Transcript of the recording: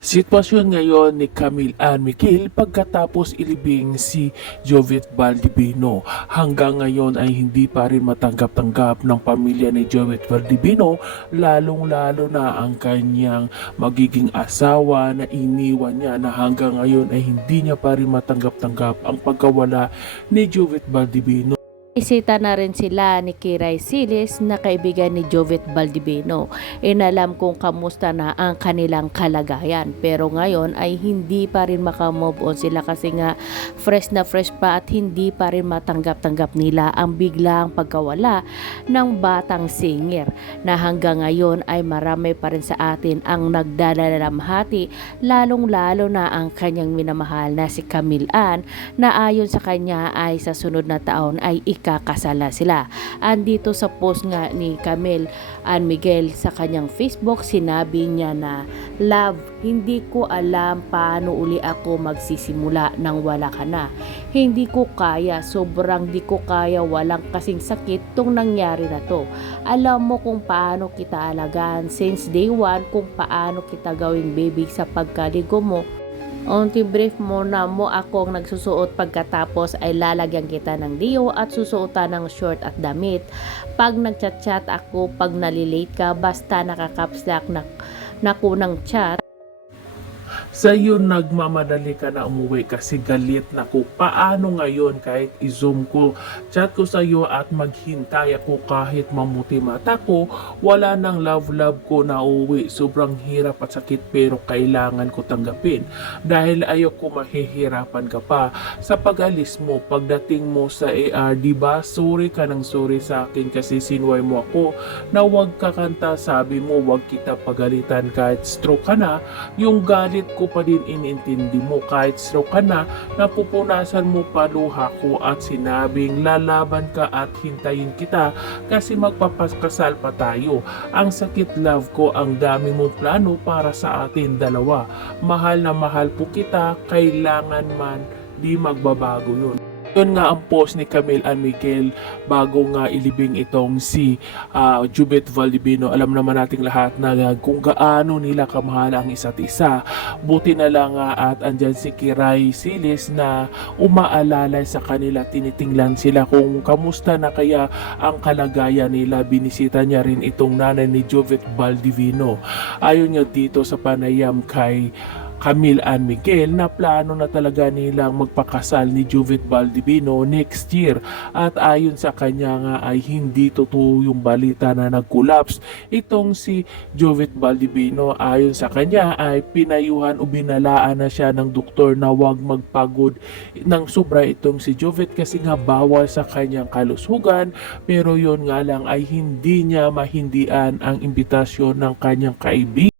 Sitwasyon ngayon ni Camille Ann Miquel pagkatapos ilibing si Jovet Valdivino. Hanggang ngayon ay hindi pa rin matanggap-tanggap ng pamilya ni Jovet Valdivino, lalong-lalo na ang kanyang magiging asawa na iniwan niya, na hanggang ngayon ay hindi niya pa rin matanggap-tanggap ang pagkawala ni Jovet Valdivino. Isita na rin sila ni Kiray Silis na kaibigan ni Jovet Valdivino. Inalam kung kamusta na ang kanilang kalagayan. Pero ngayon ay hindi pa rin makamove on sila kasi nga fresh na fresh pa at hindi pa rin matanggap-tanggap nila ang biglang pagkawala ng batang singer na hanggang ngayon ay marami pa rin sa atin ang nagdadalamhati, lalong-lalo na ang kanyang minamahal na si Camille Ann na ayon sa kanya ay sa sunod na taon ay ikakasala sila. Andito sa post nga ni Camille Ann Miguel sa kanyang Facebook, sinabi niya na, "Love, hindi ko alam paano uli ako magsisimula nang wala ka na. Hindi ko kaya, sobrang di ko kaya, walang kasing sakit tong nangyari na to. Alam mo kung paano kita alagaan since day one, kung paano kita gawing baby sa pagkaligo mo. Onti brief mo na mo akong nagsusuot, pagkatapos ay lalagyan kita ng diyo at susuotan ng short at damit. Pag nagchat-chat ako, pag nalilate ka, basta nakakapslak na kunang chat. Sa iyo nagmamadali ka na umuwi kasi galit na ko. Paano ngayon kahit i-zoom ko, chat ko sa iyo at maghintay ako kahit mamuti mata ko, wala nang love ko na uwi. Sobrang hirap at sakit pero kailangan ko tanggapin dahil ayoko mahihirapan ka pa sa pag-alis mo. Pagdating mo sa AR, diba sorry ka ng sorry sa akin kasi sinuway mo ako na wag kakanta. Sabi mo wag kita pagalitan kahit stroke ka na, yung galit ko pa din inintindi mo. Kahit stroke ka na, napupunasan mo pa luha ko at sinabing lalaban ka at hintayin kita kasi magpapakasal pa tayo. Ang sakit love ko, ang dami mong plano para sa atin dalawa. Mahal na mahal po kita, kailangan man di magbabago yun. Yun nga ang post ni Camille Ann Miquel bago nga ilibing itong si Jovet Valdivino. Alam naman nating lahat na kung gaano nila kamahal ang isa't isa. Buti na lang at andyan si Kiray Silis na umaalala sa kanila, tinitingnan sila kung kamusta na kaya ang kalagayan nila. Binisita niya rin itong nanay ni Jovet Valdivino. Ayon niya dito sa panayam kay Camille Ann Miquel na plano na talaga nilang magpakasal ni Jovet Valdivino next year, at ayon sa kanya nga ay hindi totoo yung balita na nag-collapse itong si Jovet Valdivino. Ayon sa kanya ay pinayuhan o binalaan na siya ng doktor na wag magpagod ng sobra itong si Jovet kasi nga bawal sa kanyang kalusugan, pero yon nga lang ay hindi niya mahindian ang imbitasyon ng kanyang kaibigan